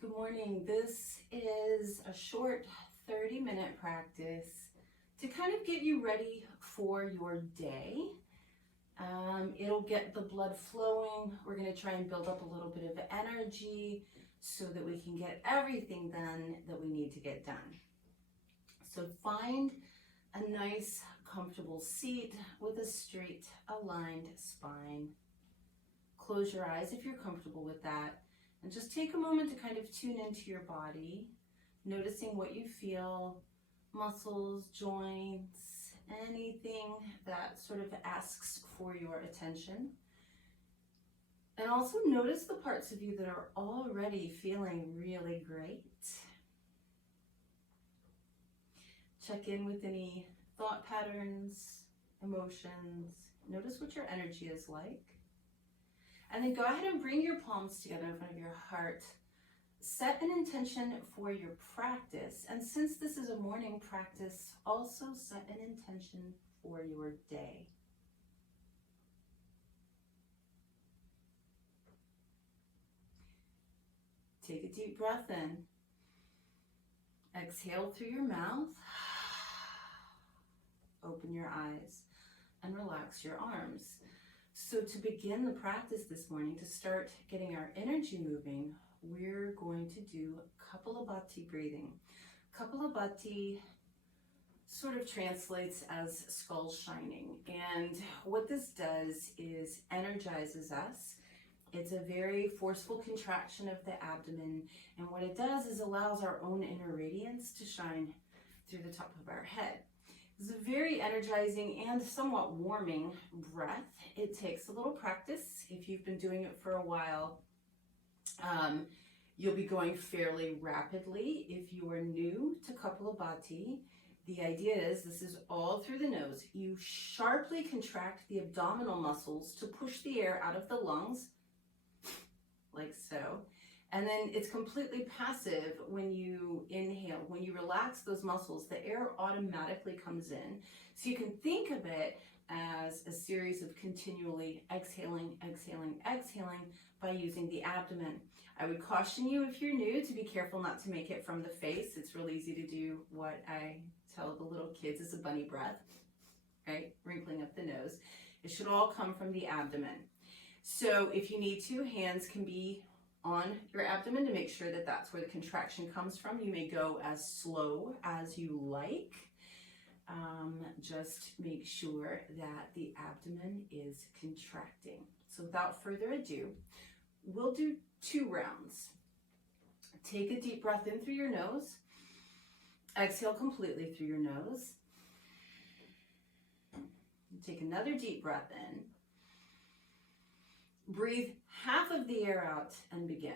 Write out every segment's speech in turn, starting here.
Good morning. This is a short 30-minute practice to kind of get you ready for your day. It'll get the blood flowing. We're going to try and build up a little bit of energy so that we can get everything done that we need to get done. So find a nice, comfortable seat with a straight, aligned spine. Close your eyes if you're comfortable with that. And just take a moment to kind of tune into your body, noticing what you feel, muscles, joints, anything that sort of asks for your attention. And also notice the parts of you that are already feeling really great. Check in with any thought patterns, emotions. Notice what your energy is like. And then go ahead and bring your palms together in front of your heart. Set an intention for your practice. And since this is a morning practice, also set an intention for your day. Take a deep breath in. Exhale through your mouth. Open your eyes and relax your arms. So to begin the practice this morning, to start getting our energy moving, we're going to do Kapalabhati breathing. Kapalabhati sort of translates as skull shining. And what this does is energizes us. It's a very forceful contraction of the abdomen. And what it does is allows our own inner radiance to shine through the top of our head. It's a very energizing and somewhat warming breath. It takes a little practice. If you've been doing it for a while, you'll be going fairly rapidly. If you are new to Kapalabhati, the idea is this is all through the nose. You sharply contract the abdominal muscles to push the air out of the lungs, like so. And then it's completely passive when you inhale. When you relax those muscles, the air automatically comes in. So you can think of it as a series of continually exhaling, exhaling, exhaling by using the abdomen. I would caution you, if you're new, to be careful not to make it from the face. It's real easy to do what I tell the little kids is a bunny breath, right? Wrinkling up the nose. It should all come from the abdomen. So if you need to, hands can be on your abdomen to make sure that that's where the contraction comes from. You may go as slow as you like. Just make sure that the abdomen is contracting. So without further ado, we'll do 2 rounds. Take a deep breath in through your nose. Exhale completely through your nose. Take another deep breath in. Breathe half of the air out and begin.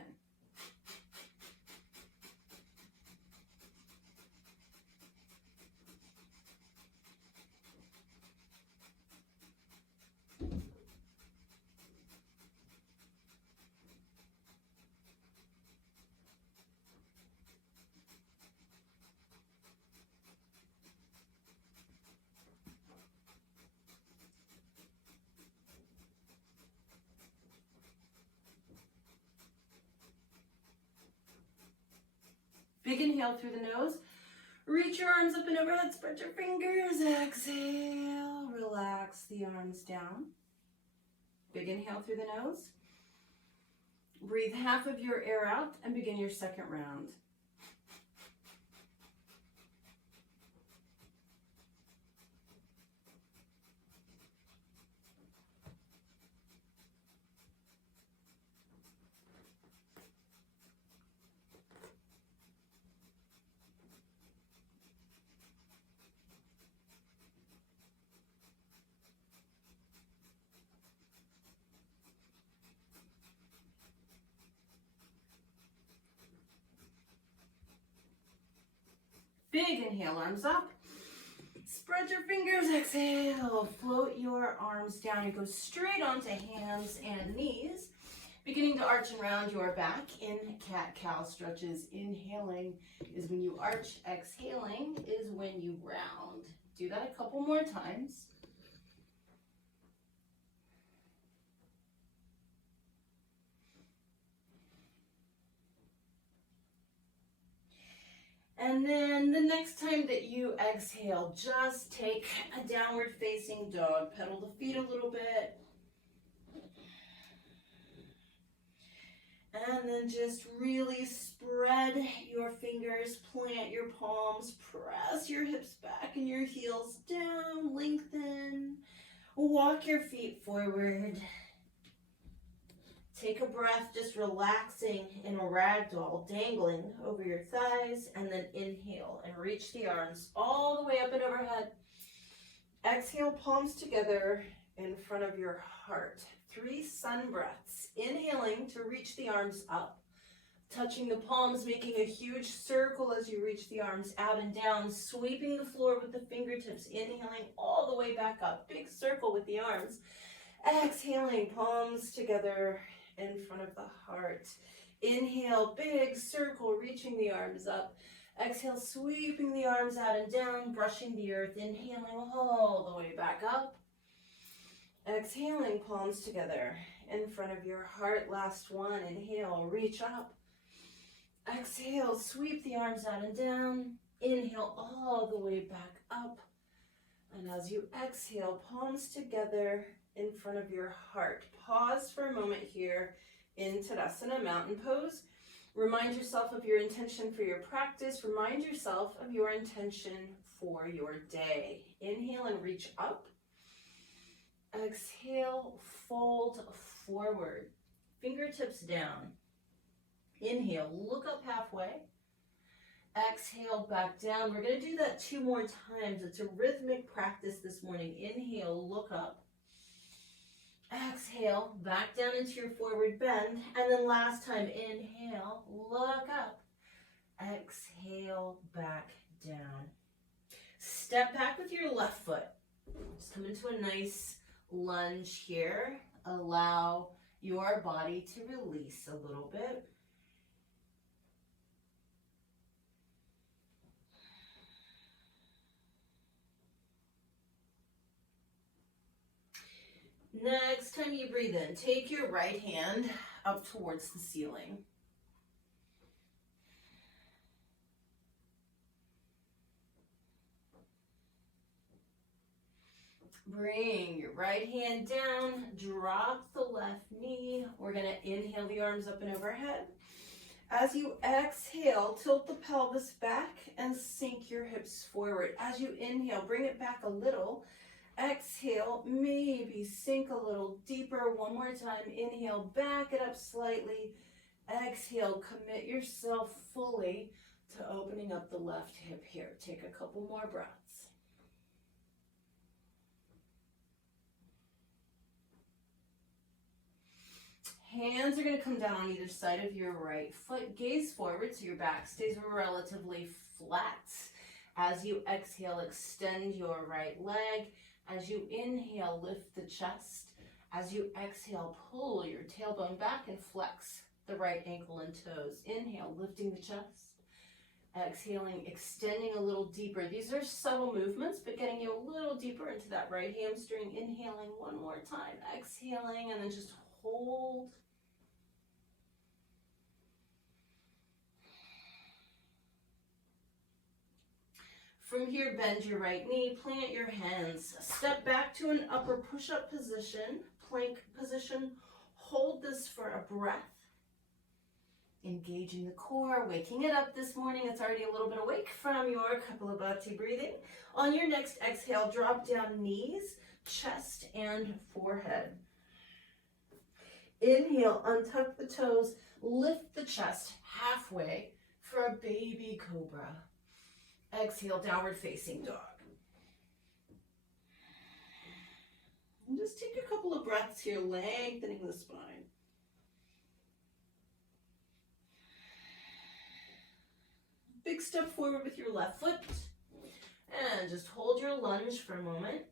Big inhale through the nose. Reach your arms up and overhead, spread your fingers. Exhale, relax the arms down. Big inhale through the nose. Breathe half of your air out and begin your second round. Big inhale, arms up. Spread your fingers, exhale. Float your arms down. You go straight onto hands and knees. Beginning to arch and round your back in cat-cow stretches. Inhaling is when you arch. Exhaling is when you round. Do that a couple more times. And then the next time that you exhale, just take a downward facing dog. Pedal the feet a little bit. And then just really spread your fingers, plant your palms, press your hips back and your heels down, lengthen. Walk your feet forward. Take a breath, just relaxing in a ragdoll, dangling over your thighs, and then inhale and reach the arms all the way up and overhead. Exhale, palms together in front of your heart. 3 sun breaths. Inhaling to reach the arms up, touching the palms, making a huge circle as you reach the arms out and down, sweeping the floor with the fingertips, inhaling all the way back up. Big circle with the arms. Exhaling, palms together in front of the heart. Inhale, big circle, reaching the arms up. Exhale, sweeping the arms out and down, brushing the earth. Inhaling all the way back up. Exhaling, palms together in front of your heart. Last one. Inhale, reach up. Exhale, sweep the arms out and down. Inhale all the way back up. And as you exhale, palms together in front of your heart. Pause for a moment here in Tadasana, mountain pose. Remind yourself of your intention for your practice. Remind yourself of your intention for your day. Inhale and reach up. Exhale, fold forward. Fingertips down. Inhale, look up halfway. Exhale, back down. We're going to do that 2 more times. It's a rhythmic practice this morning. Inhale, look up. Exhale, back down into your forward bend. And then last time, inhale, look up. Exhale, back down. Step back with your left foot. Just come into a nice lunge here. Allow your body to release a little bit. Next time you breathe in, take your right hand up towards the ceiling. Bring your right hand down, drop the left knee. We're going to inhale the arms up and overhead. As you exhale, tilt the pelvis back and sink your hips forward. As you inhale, bring it back a little. Exhale, maybe sink a little deeper. One more time. Inhale, back it up slightly. Exhale, commit yourself fully to opening up the left hip here. Take a couple more breaths. Hands are going to come down on either side of your right foot. Gaze forward so your back stays relatively flat. As you exhale, extend your right leg. As you inhale, lift the chest. As you exhale, pull your tailbone back and flex the right ankle and toes. Inhale, lifting the chest. Exhaling, extending a little deeper. These are subtle movements, but getting you a little deeper into that right hamstring. Inhaling one more time. Exhaling, and then just hold. From here, bend your right knee, plant your hands, step back to an upper push-up position, plank position. Hold this for a breath. Engaging the core, waking it up this morning. It's already a little bit awake from your Kapalabhati breathing. On your next exhale, drop down knees, chest, and forehead. Inhale, untuck the toes, lift the chest halfway for a baby cobra. Exhale, downward facing dog. And just take a couple of breaths here, lengthening the spine. Big step forward with your left foot. And just hold your lunge for a moment.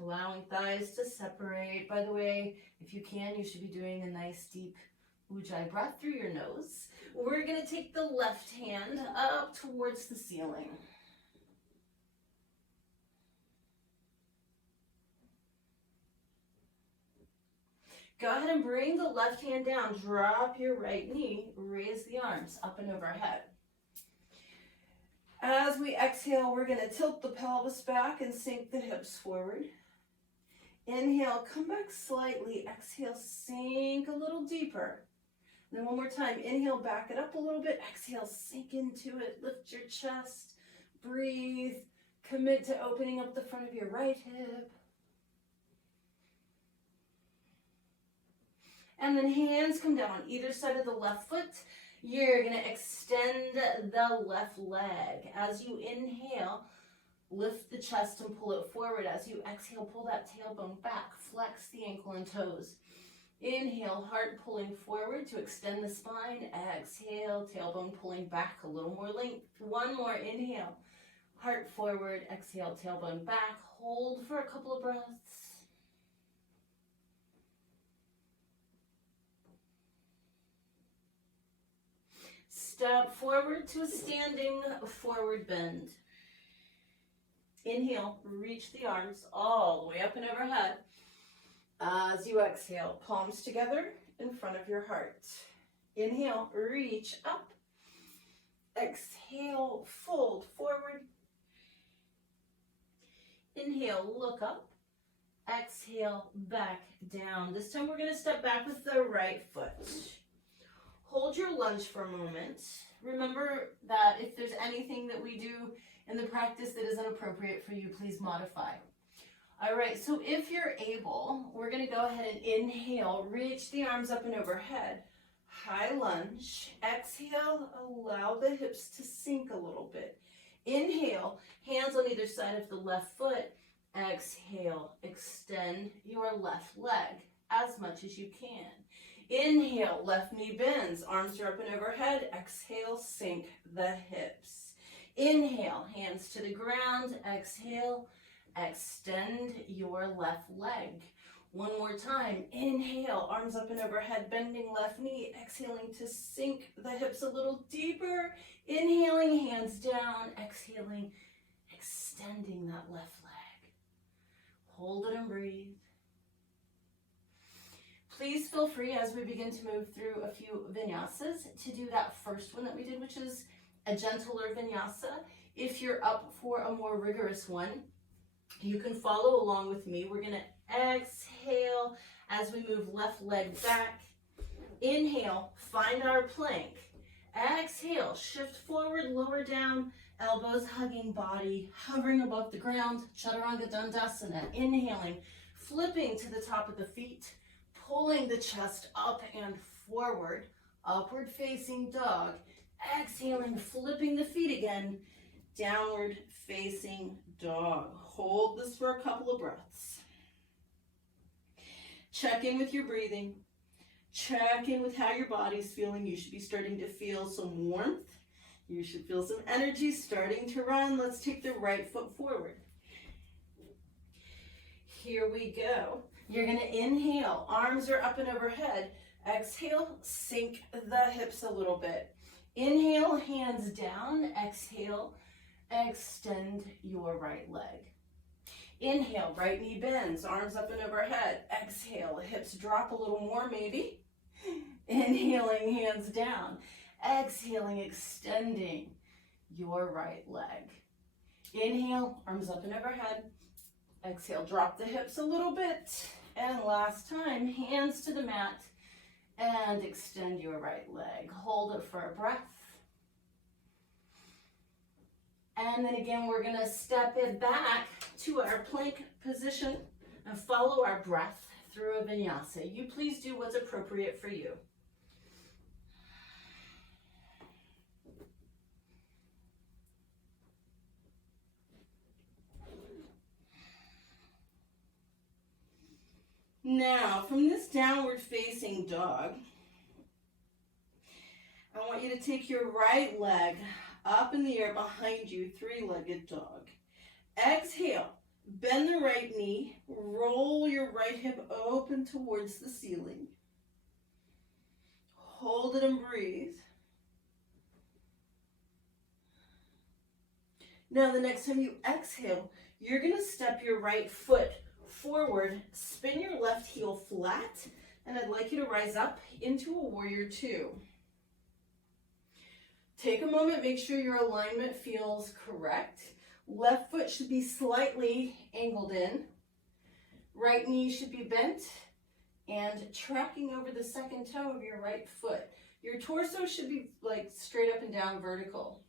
Allowing thighs to separate. By the way, if you can, you should be doing a nice deep Ujjayi breath through your nose. We're going to take the left hand up towards the ceiling. Go ahead and bring the left hand down. Drop your right knee. Raise the arms up and overhead. As we exhale, we're going to tilt the pelvis back and sink the hips forward. Inhale, come back slightly. Exhale, sink a little deeper. And then one more time. Inhale, back it up a little bit. Exhale, sink into it. Lift your chest. Breathe. Commit to opening up the front of your right hip. And then hands come down on either side of the left foot. You're going to extend the left leg. As you inhale, lift the chest and pull it forward. As you exhale, pull that tailbone back. Flex the ankle and toes. Inhale, heart pulling forward to extend the spine. Exhale, tailbone pulling back a little more length. One more, inhale. Heart forward, exhale, tailbone back. Hold for a couple of breaths. Step forward to a standing forward bend. Inhale, reach the arms all the way up and overhead. As you exhale, palms together in front of your heart. Inhale, reach up. Exhale, fold forward. Inhale, look up. Exhale, back down. This time we're going to step back with the right foot. Hold your lunge for a moment. Remember that if there's anything that we do in the practice that isn't appropriate for you, please modify. All right, so if you're able, we're going to go ahead and inhale, reach the arms up and overhead. High lunge. Exhale, allow the hips to sink a little bit. Inhale, hands on either side of the left foot. Exhale, extend your left leg as much as you can. Inhale, left knee bends, arms are up and overhead. Exhale, sink the hips. Inhale, hands to the ground. Exhale, extend your left leg. One more time. Inhale, arms up and overhead, bending left knee. Exhaling to sink the hips a little deeper. Inhaling, hands down. Exhaling, extending that left leg. Hold it and breathe. Please feel free as we begin to move through a few vinyasas to do that first one that we did, which is a gentler vinyasa. If you're up for a more rigorous one, you can follow along with me. We're going to exhale as we move left leg back. Inhale, find our plank. Exhale, shift forward, lower down, elbows hugging body, hovering above the ground, Chaturanga Dandasana. Inhaling, flipping to the top of the feet, pulling the chest up and forward, upward facing dog. Exhaling, flipping the feet again, downward facing dog. Hold this for a couple of breaths. Check in with your breathing. Check in with how your body's feeling. You should be starting to feel some warmth. You should feel some energy starting to run. Let's take the right foot forward. Here we go. You're going to inhale. Arms are up and overhead. Exhale, sink the hips a little bit. Inhale, hands down. Exhale, extend your right leg. Inhale, right knee bends, arms up and overhead. Exhale, hips drop a little more maybe. Inhaling, hands down. Exhaling, extending your right leg. Inhale, arms up and overhead. Exhale, drop the hips a little bit. And last time, hands to the mat and extend your right leg. Hold it for a breath. And then again, we're going to step it back to our plank position and follow our breath through a vinyasa. You please do what's appropriate for you. Now, from this downward facing dog, I want you to take your right leg up in the air behind you, three-legged dog. Exhale, bend the right knee, roll your right hip open towards the ceiling. Hold it and breathe. Now the next time you exhale, you're going to step your right foot forward, spin your left heel flat, And I'd like you to rise up into a warrior two. Take a moment, make sure your alignment feels correct. Left foot should be slightly angled in. Right knee should be bent and tracking over the second toe of your right foot. Your torso should be like straight up and down vertical.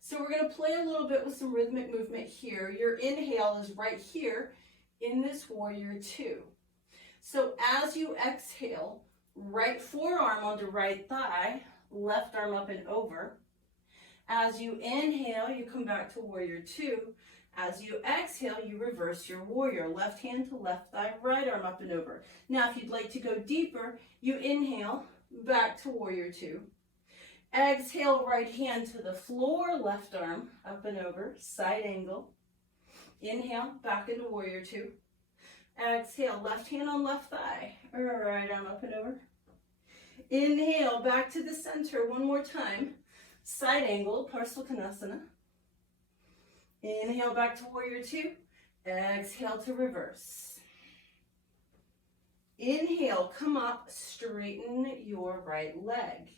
So we're going to play a little bit with some rhythmic movement here. Your inhale is right here in this warrior two. So as you exhale, right forearm onto right thigh, left arm up and over. As you inhale, you come back to warrior two. As you exhale, you reverse your warrior. Left hand to left thigh, right arm up and over. Now, if you'd like to go deeper, you inhale, back to warrior two. Exhale, right hand to the floor, left arm up and over, side angle. Inhale, back into warrior two. Exhale, left hand on left thigh, right arm up and over. Inhale, back to the center one more time. Side angle, Parsvakonasana. Inhale, back to warrior two. Exhale to reverse. Inhale, come up, straighten your right leg.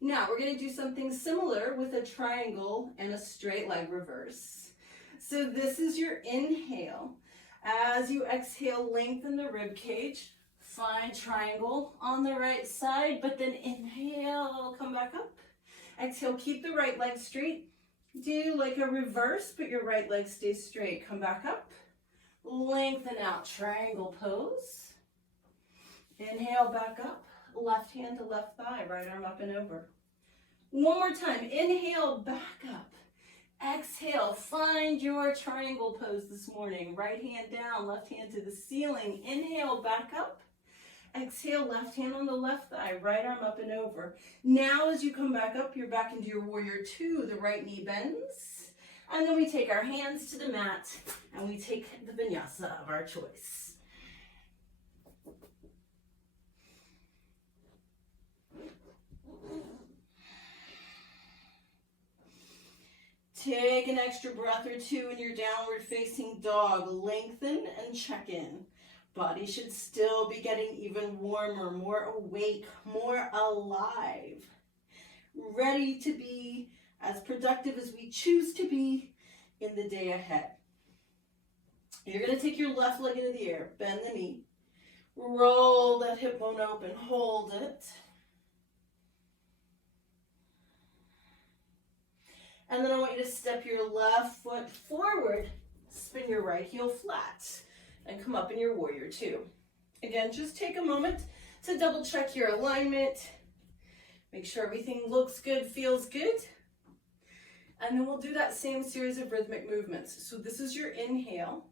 Now, we're going to do something similar with a triangle and a straight leg reverse. So this is your inhale. As you exhale, lengthen the rib cage. Find triangle on the right side, but then inhale, come back up. Exhale, keep the right leg straight. Do like a reverse, but your right leg stays straight. Come back up. Lengthen out, triangle pose. Inhale, back up. Left hand to left thigh, right arm up and over. One more time. Inhale, back up. Exhale, find your triangle pose this morning. Right hand down, left hand to the ceiling. Inhale, back up. Exhale, left hand on the left thigh, right arm up and over. Now as you come back up, you're back into your warrior two. The right knee bends. And then we take our hands to the mat and we take the vinyasa of our choice. Take an extra breath or two in your downward facing dog. Lengthen and check in. Body should still be getting even warmer, more awake, more alive. Ready to be as productive as we choose to be in the day ahead. You're going to take your left leg into the air. Bend the knee. Roll that hip bone open. Hold it. And then I want you to step your left foot forward. Spin your right heel flat. And come up in your warrior two. Again, just take a moment to double check your alignment. Make sure everything looks good, feels good. And then we'll do that same series of rhythmic movements. So this is your inhale.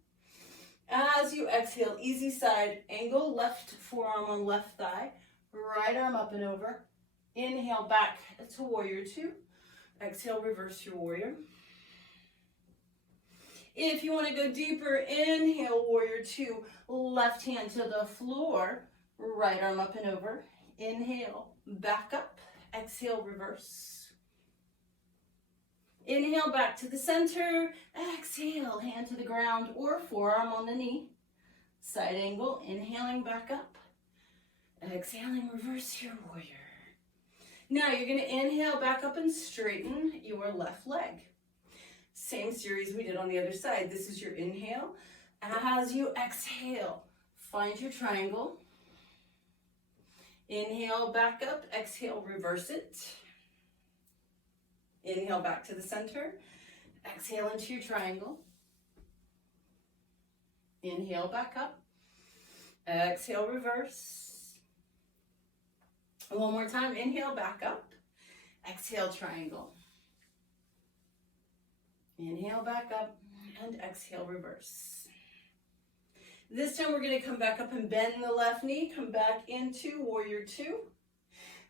As you exhale, easy side angle, left forearm on left thigh, right arm up and over. Inhale back to warrior two. Exhale, reverse your warrior. If you want to go deeper, inhale, warrior two, left hand to the floor, right arm up and over. Inhale, back up. Exhale, reverse. Inhale, back to the center. Exhale, hand to the ground or forearm on the knee. Side angle, inhaling back up. Exhaling, reverse your warrior. Now you're going to inhale back up and straighten your left leg. Same series we did on the other side. This is your inhale. As you exhale, find your triangle. Inhale, back up. Exhale, reverse it. Inhale, back to the center. Exhale into your triangle. Inhale, back up. Exhale, reverse. One more time. Inhale, back up. Exhale, triangle. Inhale, back up, and exhale, reverse. This time we're going to come back up and bend the left knee, come back into warrior two,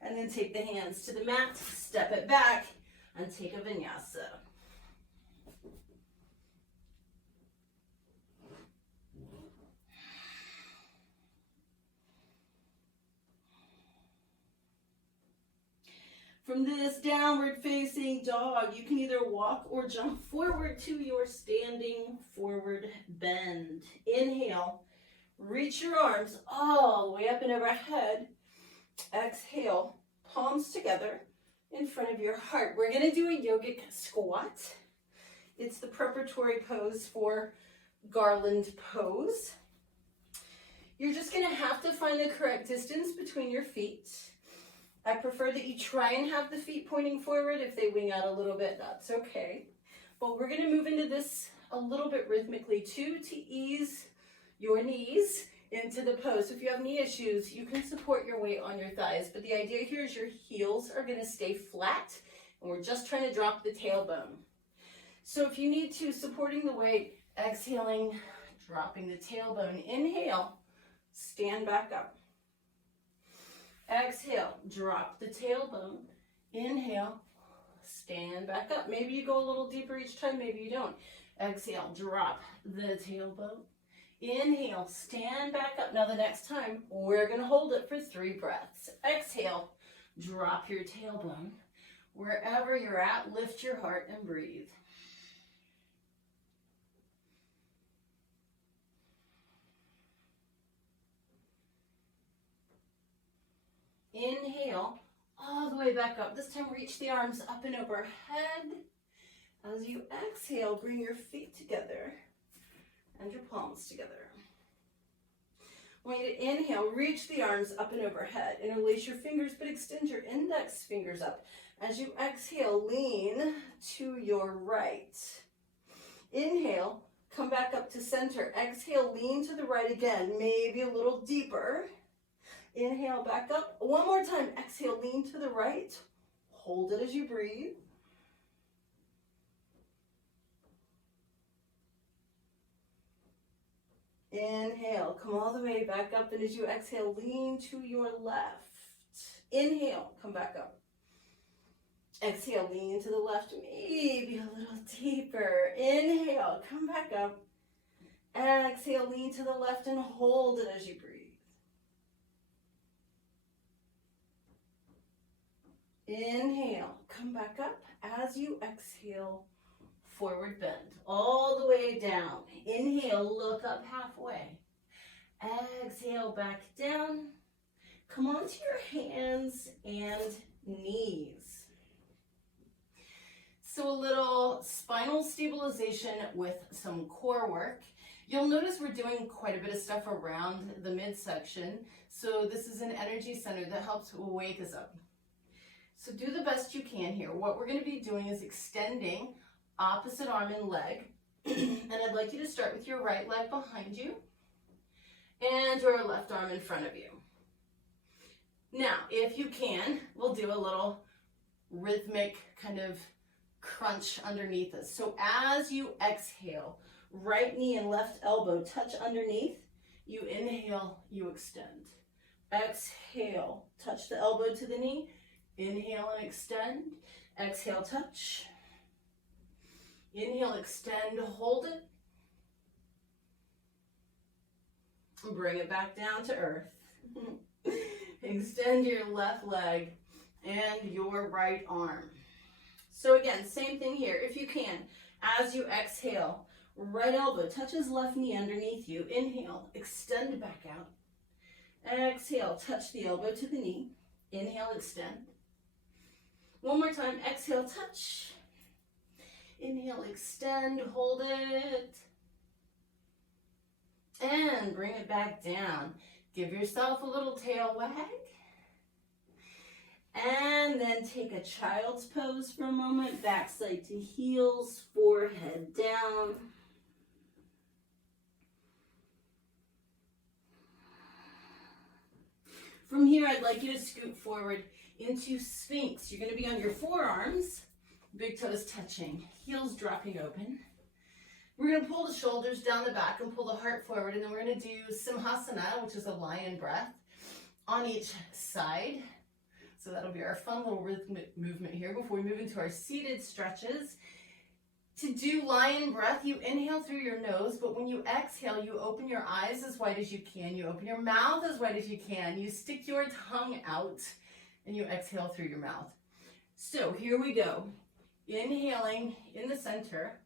and then take the hands to the mat, step it back, and take a vinyasa. From this downward facing dog, you can either walk or jump forward to your standing forward bend. Inhale, Reach your arms all the way up and overhead. Exhale, palms together in front of your heart. We're going to do a yogic squat. It's the preparatory pose for garland pose. You're just going to have to find the correct distance between your feet. I prefer that you try and have the feet pointing forward. If they wing out a little bit, that's okay. But we're going to move into this a little bit rhythmically too, to ease your knees into the pose. So if you have knee issues, you can support your weight on your thighs. But the idea here is your heels are going to stay flat, and we're just trying to drop the tailbone. So if you need to, supporting the weight, exhaling, dropping the tailbone. Inhale, stand back up. Exhale, drop the tailbone. Inhale, stand back up. Maybe you go a little deeper each time, maybe you don't. Exhale, drop the tailbone. Inhale, stand back up. Now the next time, we're going to hold it for 3 breaths. Exhale, drop your tailbone. Wherever you're at, lift your heart and breathe. Inhale, all the way back up. This time, reach the arms up and overhead. As you exhale, bring your feet together and your palms together. I want you to inhale, reach the arms up and overhead. Interlace your fingers, but extend your index fingers up. As you exhale, lean to your right. Inhale, come back up to center. Exhale, lean to the right again, maybe a little deeper. Inhale, back up. One more time. Exhale, lean to the right. Hold it as you breathe. Inhale, come all the way back up, and as you exhale, lean to your left. Inhale, come back up. Exhale, lean to the left, maybe a little deeper. Inhale, come back up. Exhale, lean to the left and hold it as you breathe. Inhale, come back up. As you exhale, forward bend all the way down. Inhale, look up halfway. Exhale, back down. Come onto your hands and knees. So a little spinal stabilization with some core work. You'll notice we're doing quite a bit of stuff around the midsection. So this is an energy center that helps wake us up. So do the best you can here. What we're going to be doing is extending opposite arm and leg. And I'd like you to start with your right leg behind you and your left arm in front of you. Now, if you can, we'll do a little rhythmic kind of crunch underneath us. So as you exhale, right knee and left elbow touch underneath. You inhale, you extend. Exhale, touch the elbow to the knee. Inhale and extend. Exhale, touch. Inhale, extend, hold it. Bring it back down to earth. Extend your left leg and your right arm. So again, same thing here. If you can, as you exhale, right elbow touches left knee underneath you. Inhale, extend back out. Exhale, touch the elbow to the knee. Inhale, extend. One more time, exhale, touch. Inhale, extend, hold it. And bring it back down. Give yourself a little tail wag. And then take a child's pose for a moment. Backside to heels, forehead down. From here, I'd like you to scoot forward into Sphinx. You're going to be on your forearms, big toes touching, heels dropping open. We're going to pull the shoulders down the back and pull the heart forward, and then we're going to do Shavasana, which is a lion breath, on each side. So that'll be our fun little rhythmic movement here before we move into our seated stretches. To do lion breath, you inhale through your nose, but when you exhale, you open your eyes as wide as you can. You open your mouth as wide as you can. You stick your tongue out, and you exhale through your mouth. So here we go. Inhaling in the center.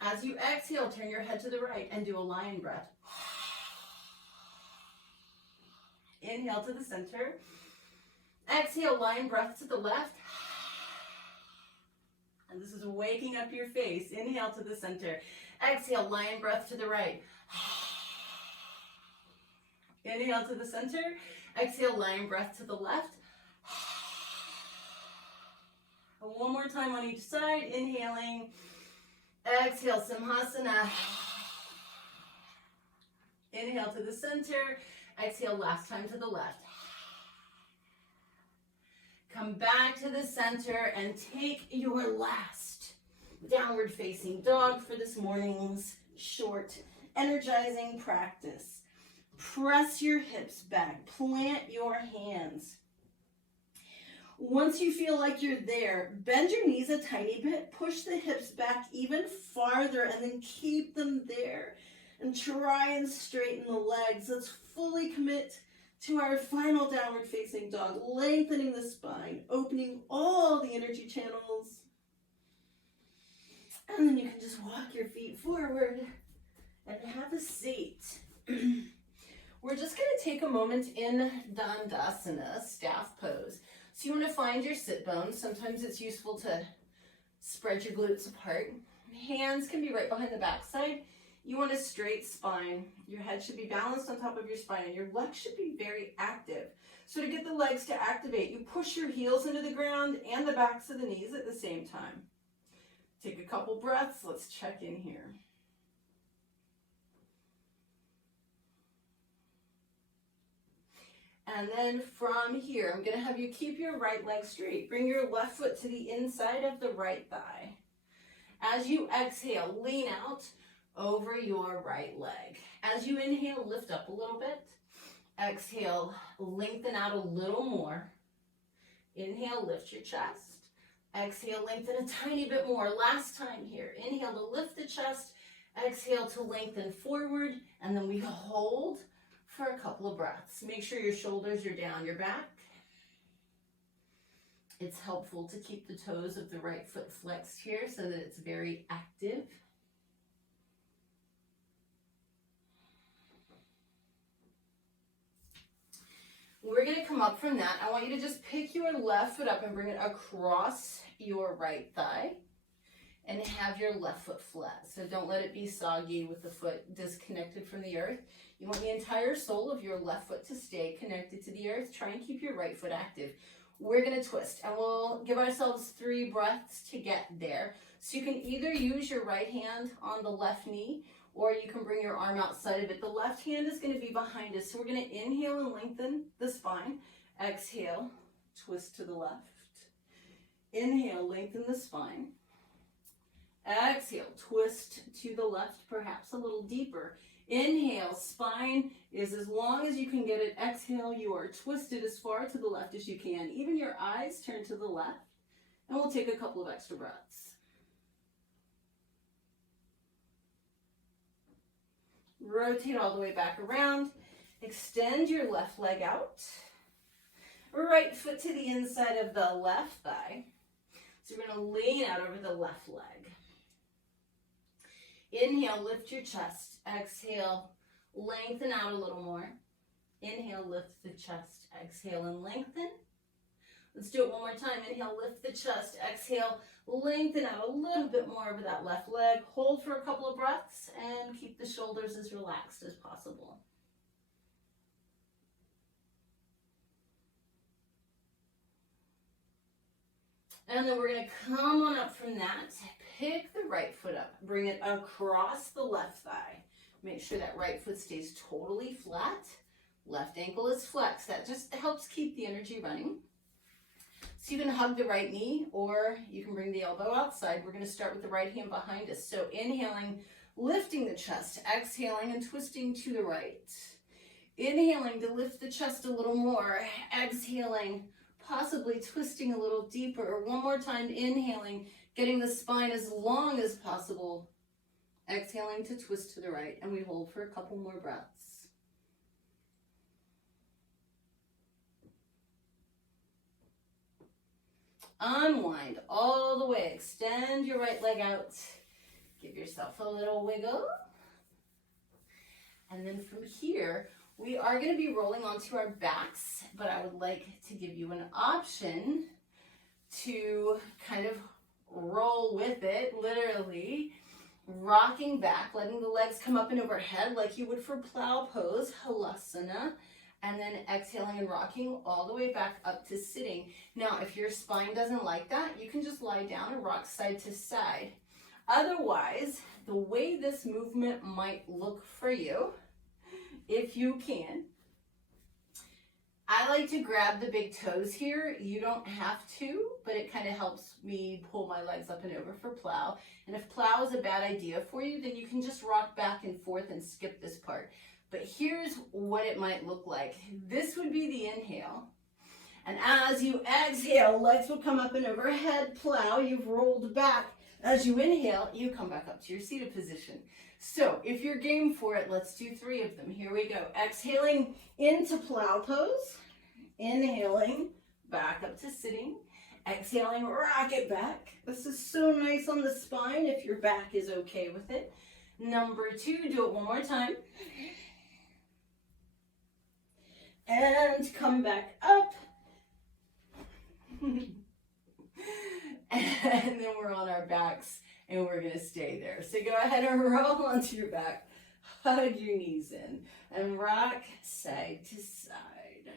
As you exhale, turn your head to the right and do a lion breath. Inhale to the center. Exhale, lion breath to the left. And this is waking up your face. Inhale to the center. Exhale, lion breath to the right. Inhale to the center. Exhale, lion breath to the left. One more time on each side. Inhaling. Exhale, Simhasana. Inhale to the center. Exhale, last time to the left. Come back to the center and take your last downward facing dog for this morning's short energizing practice. Press your hips back, plant your hands. Once you feel like you're there, bend your knees a tiny bit, push the hips back even farther, and then keep them there. And try and straighten the legs. Let's fully commit to our final downward facing dog, lengthening the spine, opening all the energy channels. And then you can just walk your feet forward and have a seat. We're just going to take a moment in Dandasana, staff pose. So you want to find your sit bones. Sometimes it's useful to spread your glutes apart. Hands can be right behind the backside. You want a straight spine. Your head should be balanced on top of your spine, and your legs should be very active. So to get the legs to activate, you push your heels into the ground and the backs of the knees at the same time. Take a couple breaths. Let's check in here. And then from here, I'm going to have you keep your right leg straight. Bring your left foot to the inside of the right thigh. As you exhale, lean out over your right leg. As you inhale, lift up a little bit. Exhale, lengthen out a little more. Inhale, lift your chest. Exhale, lengthen a tiny bit more. Last time here. Inhale to lift the chest. Exhale to lengthen forward. And then we hold for a couple of breaths. Make sure your shoulders are down your back. It's helpful to keep the toes of the right foot flexed here so that it's very active. We're going to come up from that. I want you to just pick your left foot up and bring it across your right thigh and have your left foot flat. So don't let it be soggy with the foot disconnected from the earth. You want the entire sole of your left foot to stay connected to the earth. Try and keep your right foot active. We're going to twist, and we'll give ourselves 3 breaths to get there. So you can either use your right hand on the left knee, or you can bring your arm outside of it. The left hand is going to be behind us. So we're going to inhale and lengthen the spine. Exhale, twist to the left. Inhale, lengthen the spine. Exhale, twist to the left, perhaps a little deeper. Inhale, spine is as long as you can get it. Exhale, you are twisted as far to the left as you can. Even your eyes turn to the left. And we'll take a couple of extra breaths. Rotate all the way back around. Extend your left leg out. Right foot to the inside of the left thigh. So we're going to lean out over the left leg. Inhale, lift your chest. Exhale, lengthen out a little more. Inhale, lift the chest. Exhale and lengthen. Let's do it one more time. Inhale, lift the chest. Exhale, lengthen out a little bit more over that left leg. Hold for a couple of breaths and keep the shoulders as relaxed as possible. And then we're going to come on up from that. Pick the right foot up. Bring it across the left thigh. Make sure that right foot stays totally flat. Left ankle is flexed. That just helps keep the energy running. So you can hug the right knee, or you can bring the elbow outside. We're going to start with the right hand behind us. So inhaling, lifting the chest. Exhaling and twisting to the right. Inhaling to lift the chest a little more. Exhaling, possibly twisting a little deeper. One more time, inhaling, getting the spine as long as possible. Exhaling to twist to the right, and we hold for a couple more breaths. Unwind all the way. Extend your right leg out. Give yourself a little wiggle. And then from here, We are going to be rolling onto our backs, but I would like to give you an option to kind of roll with it, literally rocking back, letting the legs come up and overhead like you would for plow pose, halasana, and then exhaling and rocking all the way back up to sitting. Now, if your spine doesn't like that, you can just lie down and rock side to side. Otherwise, the way this movement might look for you, if you can, I like to grab the big toes here. You don't have to, but it kind of helps me pull my legs up and over for plow. And if plow is a bad idea for you, then you can just rock back and forth and skip this part. But here's what it might look like. This would be the inhale. And as you exhale, legs will come up and overhead, plow, you've rolled back. As you inhale, you come back up to your seated position. So if you're game for it, let's do 3 of them. Here we go. Exhaling into plow pose. Inhaling, back up to sitting. Exhaling, rock it back. This is so nice on the spine if your back is okay with it. Number 2, do it one more time. And come back up. And then we're on our backs and we're going to stay there. So go ahead and roll onto your back. Hug your knees in and rock side to side.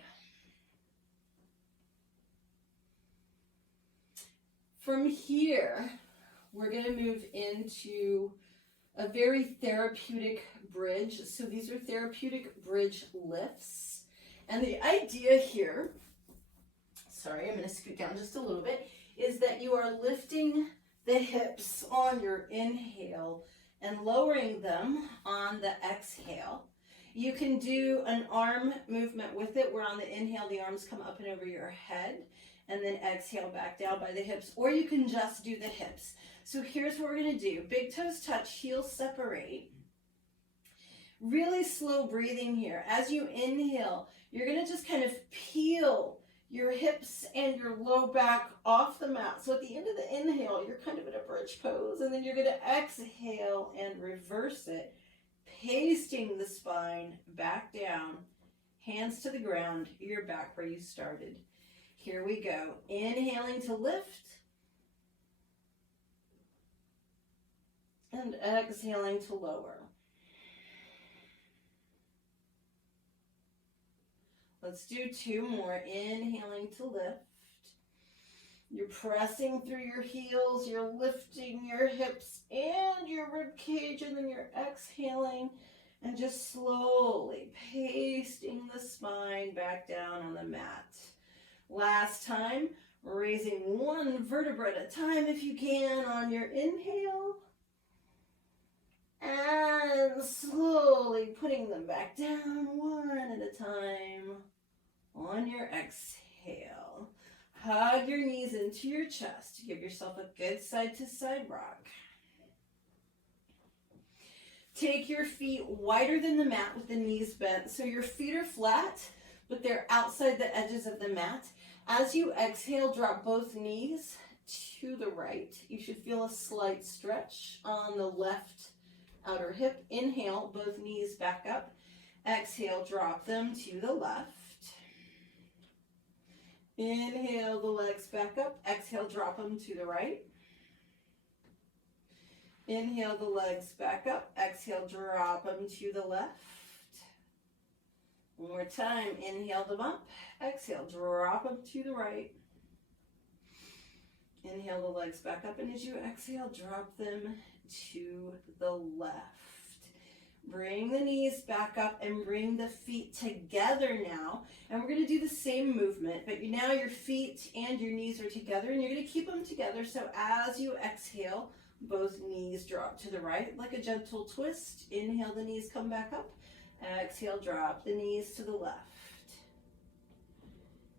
From here, we're going to move into a very therapeutic bridge. So these are therapeutic bridge lifts. And the idea here, sorry, I'm going to scoot down just a little bit, is that you are lifting the hips on your inhale and lowering them on the exhale. You can do an arm movement with it, where on the inhale, the arms come up and over your head, and then exhale back down by the hips, or you can just do the hips. So here's what we're going to do. Big toes touch, heels separate. Really slow breathing here. As you inhale, you're going to just kind of peel your hips and your low back off the mat. So at the end of the inhale, you're kind of in a bridge pose, and then you're going to exhale and reverse it, pasting the spine back down, hands to the ground, you're back where you started. Here we go. Inhaling to lift, and exhaling to lower. Let's do 2 more. Inhaling to lift. You're pressing through your heels, you're lifting your hips and your rib cage, and then you're exhaling and just slowly pasting the spine back down on the mat. Last time, raising 1 vertebra at a time if you can on your inhale, and slowly putting them back down 1 at a time on your exhale. Hug your knees into your chest. Give yourself a good side-to-side rock. Take your feet wider than the mat with the knees bent. So your feet are flat, but they're outside the edges of the mat. As you exhale, drop both knees to the right. You should feel a slight stretch on the left outer hip. Inhale, both knees back up. Exhale, drop them to the left. Inhale the legs back up. Exhale, drop them to the right. Inhale the legs back up. Exhale, drop them to the left. One more time. Inhale them up. Exhale, drop them to the right. Inhale the legs back up, and as you exhale, drop them to the left. Bring the knees back up and bring the feet together now. And we're going to do the same movement, but now your feet and your knees are together, and you're going to keep them together. So as you exhale, both knees drop to the right like a gentle twist. Inhale, the knees come back up. Exhale, drop the knees to the left.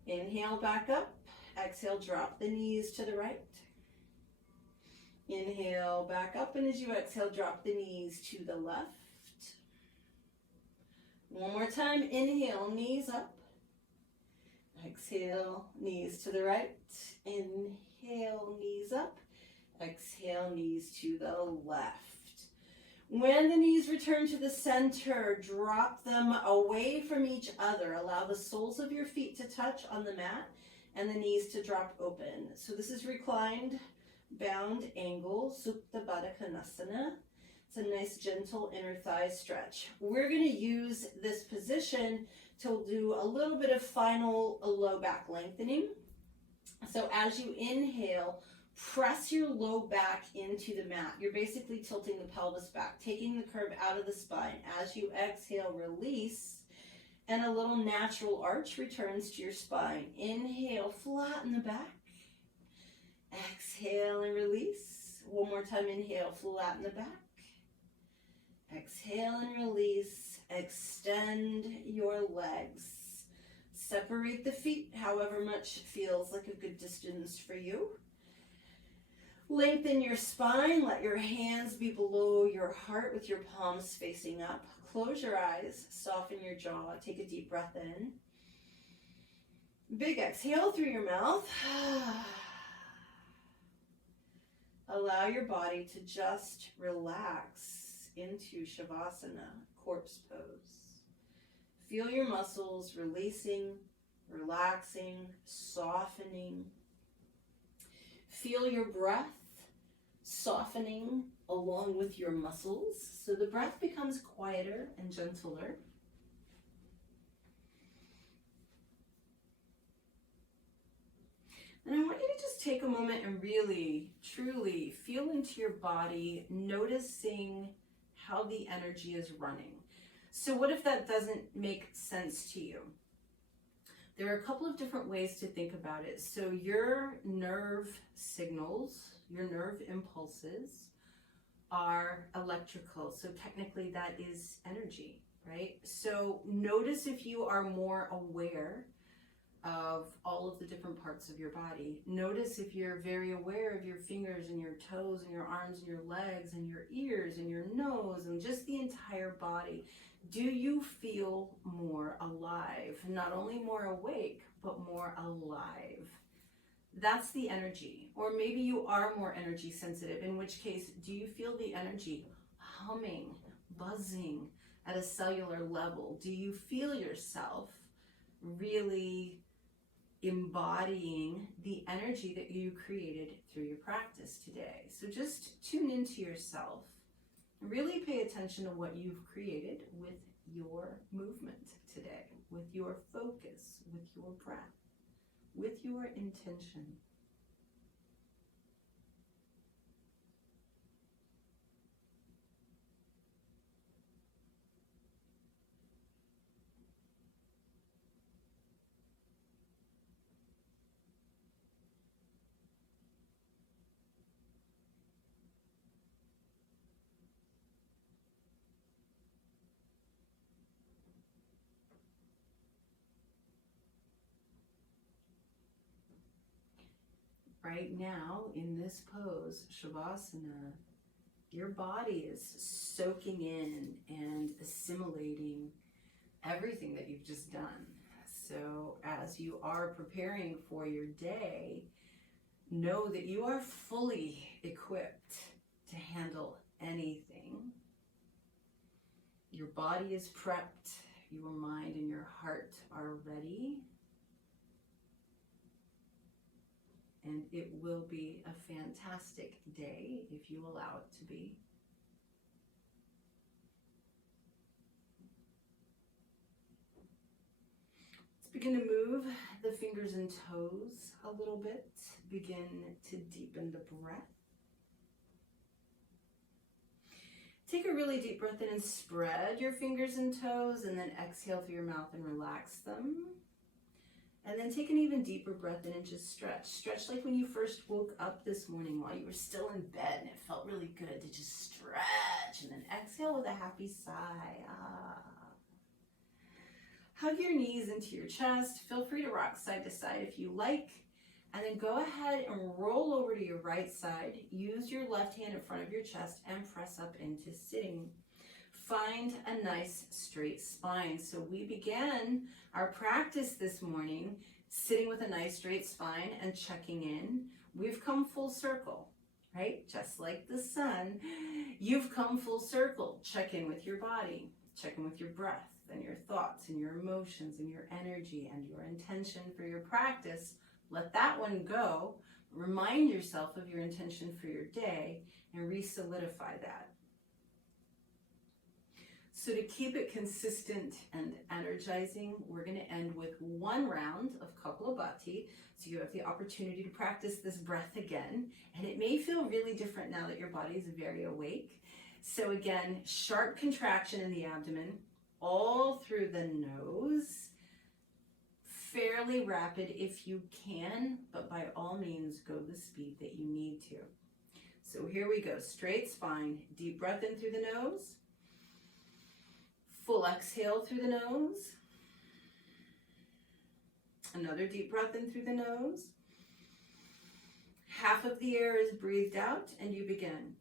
Inhale, back up. Exhale, drop the knees to the right. Inhale, back up, and as you exhale, drop the knees to the left. One more time. Inhale, knees up. Exhale, knees to the right. Inhale, knees up. Exhale, knees to the left. When the knees return to the center, drop them away from each other. Allow the soles of your feet to touch on the mat and the knees to drop open. So this is reclined, bound angle, Supta Baddha Konasana. It's a nice gentle inner thigh stretch. We're going to use this position to do a little bit of final low back lengthening. So as you inhale, press your low back into the mat. You're basically tilting the pelvis back, taking the curve out of the spine. As you exhale, release, and a little natural arch returns to your spine. Inhale, flatten the back. Exhale and release. One more time, inhale, flatten the back. Exhale and release. Extend your legs. Separate the feet however much feels like a good distance for you. Lengthen your spine. Let your hands be below your heart with your palms facing up. Close your eyes. Soften your jaw. Take a deep breath in. Big exhale through your mouth. Allow your body to just relax into Shavasana, corpse pose. Feel your muscles releasing, relaxing, softening. Feel your breath softening along with your muscles. So the breath becomes quieter and gentler. And I want you to just take a moment and really, truly feel into your body, noticing how the energy is running. So what if that doesn't make sense to you? There are a couple of different ways to think about it. So your nerve signals, your nerve impulses are electrical. So technically that is energy, right? So notice if you are more aware of all of the different parts of your body. Notice if you're very aware of your fingers and your toes and your arms and your legs and your ears and your nose and just the entire body. Do you feel more alive? Not only more awake, but more alive. That's the energy. Or maybe you are more energy sensitive, in which case, do you feel the energy humming, buzzing at a cellular level? Do you feel yourself really embodying the energy that you created through your practice today? So just tune into yourself. Really pay attention to what you've created with your movement today, with your focus, with your breath, with your intention. Right now, in this pose, Shavasana, your body is soaking in and assimilating everything that you've just done. So as you are preparing for your day, know that you are fully equipped to handle anything. Your body is prepped, your mind and your heart are ready. And it will be a fantastic day if you allow it to be. Let's begin to move the fingers and toes a little bit. Begin to deepen the breath. Take a really deep breath in and spread your fingers and toes, and then exhale through your mouth and relax them. And then take an even deeper breath in and just stretch. Stretch like when you first woke up this morning while you were still in bed and it felt really good to just stretch. And then exhale with a happy sigh. Hug your knees into your chest. Feel free to rock side to side if you like. And then go ahead and roll over to your right side. Use your left hand in front of your chest and press up into sitting. Find a nice straight spine. So we began our practice this morning sitting with a nice straight spine and checking in. We've come full circle, right? Just like the sun, you've come full circle. Check in with your body, check in with your breath and your thoughts and your emotions and your energy and your intention for your practice. Let that one go. Remind yourself of your intention for your day and re-solidify that. So to keep it consistent and energizing, we're going to end with one round of Kapalabhati. So you have the opportunity to practice this breath again. And it may feel really different now that your body is very awake. So again, sharp contraction in the abdomen, all through the nose. Fairly rapid if you can, but by all means, go the speed that you need to. So here we go. Straight spine. Deep breath in through the nose. Full exhale through the nose. Another deep breath in through the nose. Half of the air is breathed out, and you begin.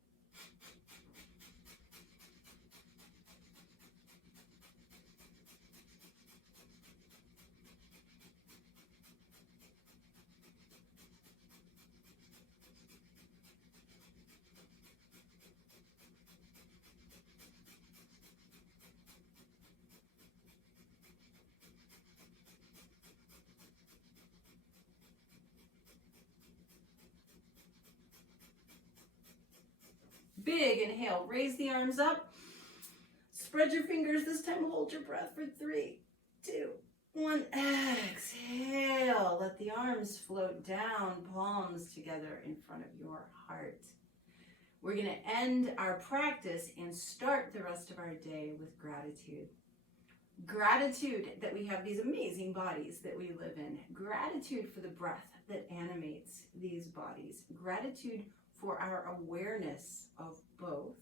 Big inhale, raise the arms up. Spread your fingers, this time hold your breath for 3, 2, 1. Exhale, let the arms float down, palms together in front of your heart. We're going to end our practice and start the rest of our day with gratitude. Gratitude that we have these amazing bodies that we live in. Gratitude for the breath that animates these bodies. Gratitude for our awareness of both,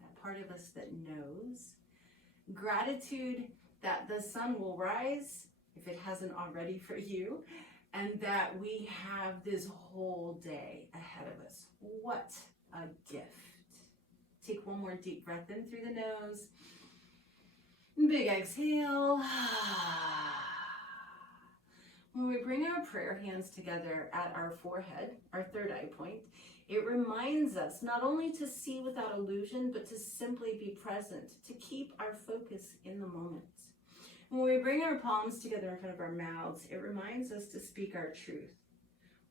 that part of us that knows. Gratitude that the sun will rise, if it hasn't already for you, and that we have this whole day ahead of us. What a gift. Take one more deep breath in through the nose. Big exhale. When we bring our prayer hands together at our forehead, our third eye point, it reminds us not only to see without illusion, but to simply be present, to keep our focus in the moment. When we bring our palms together in front of our mouths, it reminds us to speak our truth.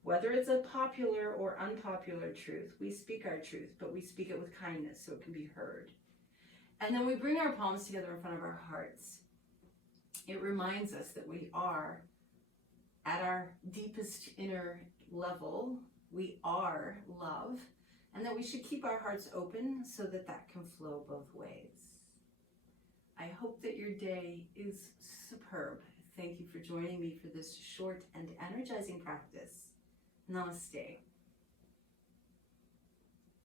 Whether it's a popular or unpopular truth, we speak our truth, but we speak it with kindness so it can be heard. And then we bring our palms together in front of our hearts. It reminds us that we are at our deepest inner level. We are love, and that we should keep our hearts open so that that can flow both ways. I hope that your day is superb. Thank you for joining me for this short and energizing practice. Namaste.